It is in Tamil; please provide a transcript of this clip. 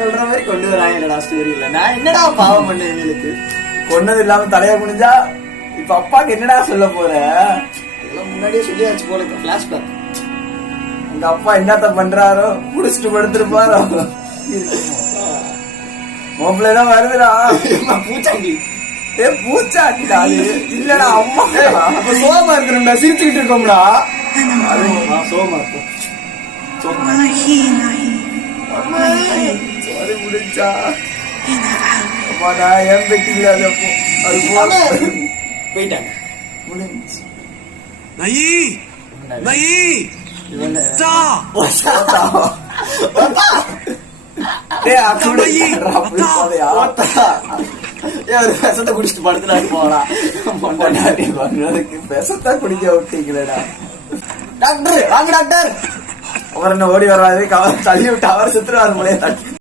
சொல்ற மாதிரி கொண்டு வராங்கடா ஸ்டோரியில. நான் என்னடா பாவம் பண்ணேன் இவங்களுக்கு? கொன்னது இல்லாம தலைய முடிஞ்சா இப்ப அப்பாக்கு என்னடா சொல்ல போற? முன்னாடியே சொல்லியாச்சு போல. பிளாஷ்பேக். உங்க அப்பா என்னத்த பண்றாரோ குடிச்சிட்டு படுத்துருப்பாரோ. மோப்பிள்ளைதான் வருதுடா. பூச்சாண்டி. பூச்சாண்டிடா இல்லடா அம்மா. சோகமா இருக்கணும்டா, சிரிச்சுக்கிட்டு இருக்கோம்டா. சோகமா இருக்கும். முடிச்சா நான் ஏன் பெட்டில அது போல போயிட்டாங்க. விஷத்தை குடிச்சிட்டு படுத்துனாரு போடா. விஷத்தை குடிக்க விட்டீங்களேடா. டாக்டர் வாங்க டாக்டர். அவர் என்ன ஓடி வராது, தள்ளி விட்டு அவர் சுத்துறாரு.